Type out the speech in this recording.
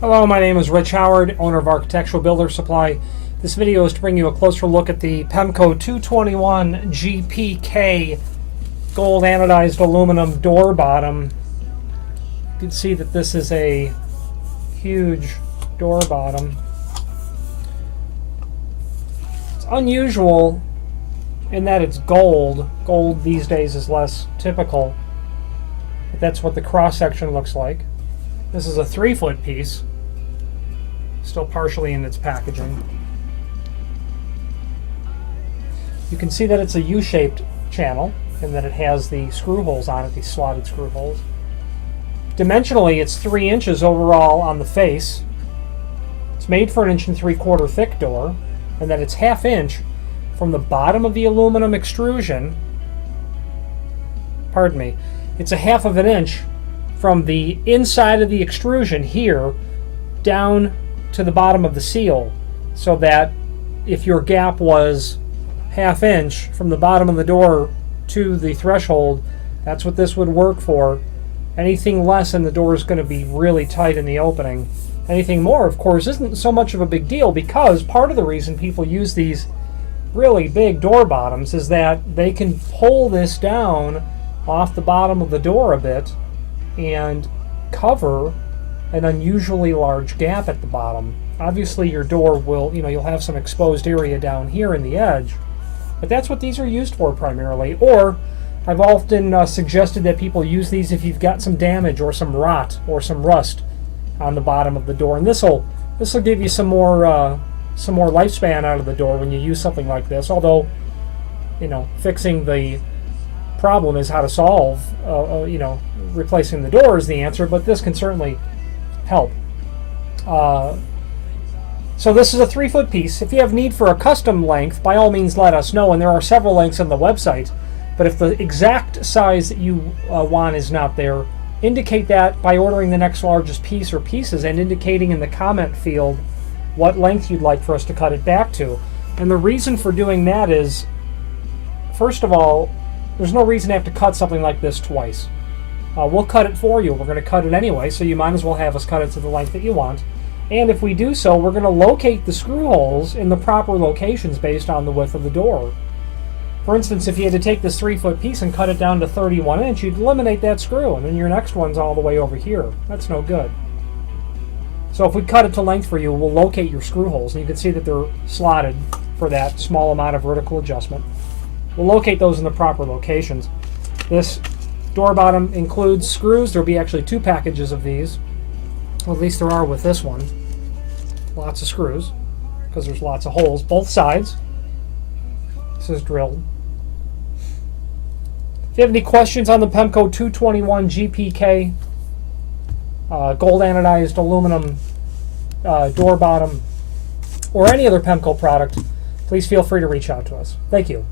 Hello, my name is Rich Howard, owner of Architectural Builder Supply. This video is to bring you a closer look at the Pemko 221GPK gold anodized aluminum door bottom. You can see that this is a huge door bottom. It's unusual in that it's gold. Gold these days is less typical, but that's what the cross section looks like. This is a 3-foot piece, still partially in its packaging. You can see that it's a U-shaped channel and that it has the screw holes on it, these slotted screw holes. Dimensionally, it's 3 inches overall on the face. It's made for an 1 3/4 thick door, and that it's 1/2 inch from the bottom of the aluminum extrusion. Pardon me. It's 1/2 of an inch from the inside of the extrusion here down to the bottom of the seal, so that if your gap was 1/2 inch from the bottom of the door to the threshold, that's what this would work for. Anything less and the door is going to be really tight in the opening. Anything more, of course, isn't so much of a big deal, because part of the reason people use these really big door bottoms is that they can pull this down off the bottom of the door a bit and cover an unusually large gap at the bottom. Obviously your door will, you'll have some exposed area down here in the edge, but that's what these are used for primarily. Or I've often suggested that people use these if you've got some damage or some rot or some rust on the bottom of the door, and this will give you some more lifespan out of the door when you use something like this. Although, fixing the problem is how to solve. Replacing the door is the answer, but this can certainly help. So this is a 3-foot piece. If you have need for a custom length, by all means let us know, and there are several lengths on the website. But if the exact size that you want is not there, indicate that by ordering the next largest piece or pieces and indicating in the comment field what length you'd like for us to cut it back to. And the reason for doing that is, first of all, there's no reason to have to cut something like this twice. We'll cut it for you. We're going to cut it anyway, so you might as well have us cut it to the length that you want. And if we do so, we're going to locate the screw holes in the proper locations based on the width of the door. For instance, if you had to take this 3-foot piece and cut it down to 31 inch, you'd eliminate that screw, and then your next one's all the way over here. That's no good. So if we cut it to length for you, we'll locate your screw holes, and you can see that they're slotted for that small amount of vertical adjustment. We'll locate those in the proper locations. This door bottom includes screws. There'll be actually 2 packages of these. Well, at least there are with this one. Lots of screws, because there's lots of holes, both sides. This is drilled. If you have any questions on the Pemko 221GPK gold anodized aluminum door bottom, or any other Pemko product, please feel free to reach out to us. Thank you.